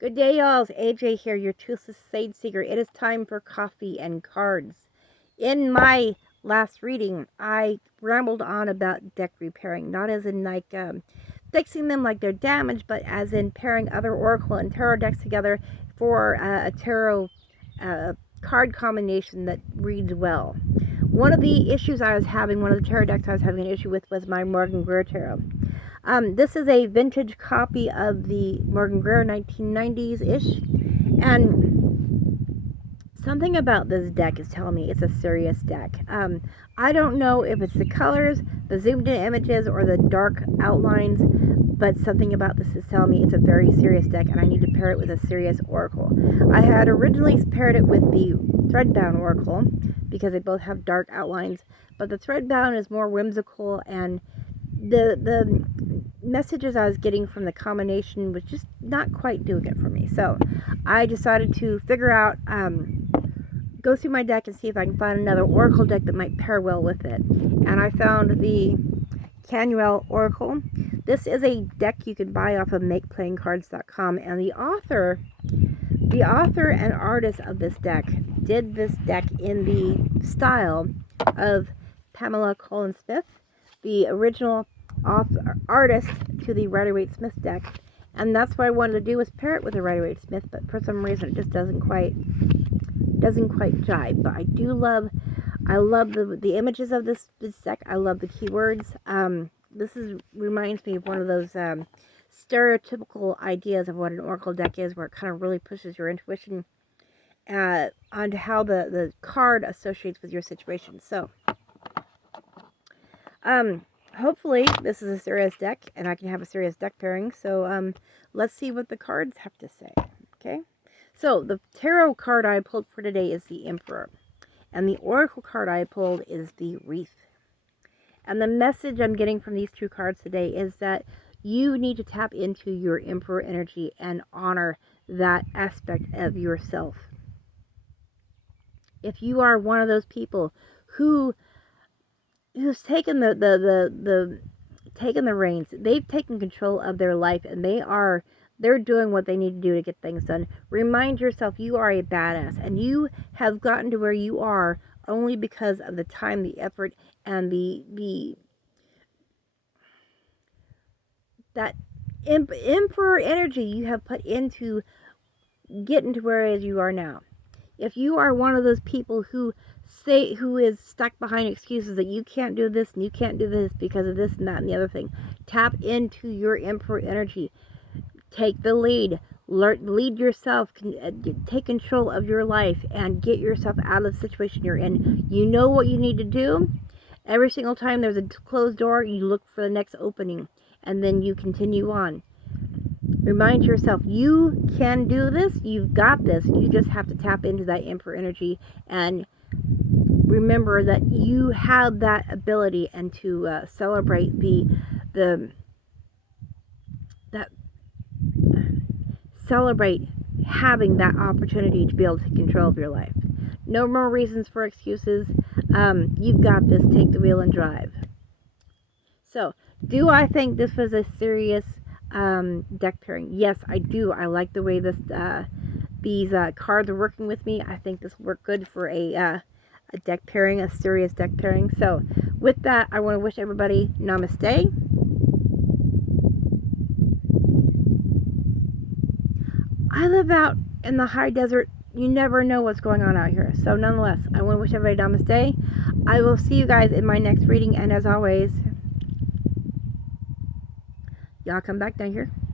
Good day, y'all. It's AJ here, your toothless sage seeker. It is time for coffee and cards. In my last reading, I rambled on about deck repairing, not as in like fixing them like they're damaged, but as in pairing other oracle and tarot decks together for a tarot card combination that reads well. One of the issues I was having, one of the tarot decks I was having an issue with was my Morgan Greer tarot. This is a vintage copy of the Morgan Greer 1990s-ish, and something about this deck is telling me it's a serious deck. I don't know if it's the colors, the zoomed in images, or the dark outlines, but something about this is telling me it's a very serious deck, and I need to pair it with a serious oracle. I had originally paired it with the Threadbound oracle, because they both have dark outlines, but the Threadbound is more whimsical, and the messages I was getting from the combination was just not quite doing it for me. So I decided to figure out, go through my deck and see if I can find another oracle deck that might pair well with it. And I found the Canuel Oracle. This is a deck you can buy off of makeplayingcards.com, and the author and artist of this deck did this deck in the style of Pamela Colin Smith, the original artist to the Rider-Waite-Smith deck, and that's what I wanted to do, was pair it with the Rider-Waite-Smith, but for some reason it just doesn't quite jive. But I love the images of this deck. I love the keywords. This reminds me of one of those stereotypical ideas of what an oracle deck is, where it kind of really pushes your intuition onto how the card associates with your situation. So hopefully this is a serious deck and I can have a serious deck pairing. So let's see what the cards have to say. Okay, so the tarot card I pulled for today is the Emperor, and the oracle card I pulled is the Wreath. And the message I'm getting from these two cards today is that you need to tap into your Emperor energy and honor that aspect of yourself. If you are one of those people who's taken taken the reins, they've taken control of their life, and they're doing what they need to do to get things done. Remind yourself you are a badass, and you have gotten to where you are only because of the time, the effort, and that Emperor energy you have put into getting to where you are now. If you are one of those people who is stuck behind excuses that you can't do this and you can't do this because of this and that and the other thing, tap into your Emperor energy. Take the lead. Lead yourself. Take control of your life and get yourself out of the situation you're in. You know what you need to do. Every single time there's a closed door, you look for the next opening, and then you continue on. Remind yourself, you can do this. You've got this. You just have to tap into that Emperor energy and remember that you have that ability, and to celebrate celebrate having that opportunity to be able to take control of your life. No more reasons for excuses. You've got this. Take the wheel and drive. So, do I think this was a serious deck pairing? Yes, I do. I like the way these cards are working with me. I think this will work good for a deck pairing, a serious deck pairing. So, with that, I want to wish everybody namaste. I live out in the high desert. You never know what's going on out here. So, nonetheless, I want to wish everybody namaste. I will see you guys in my next reading, and as always, y'all come back down here.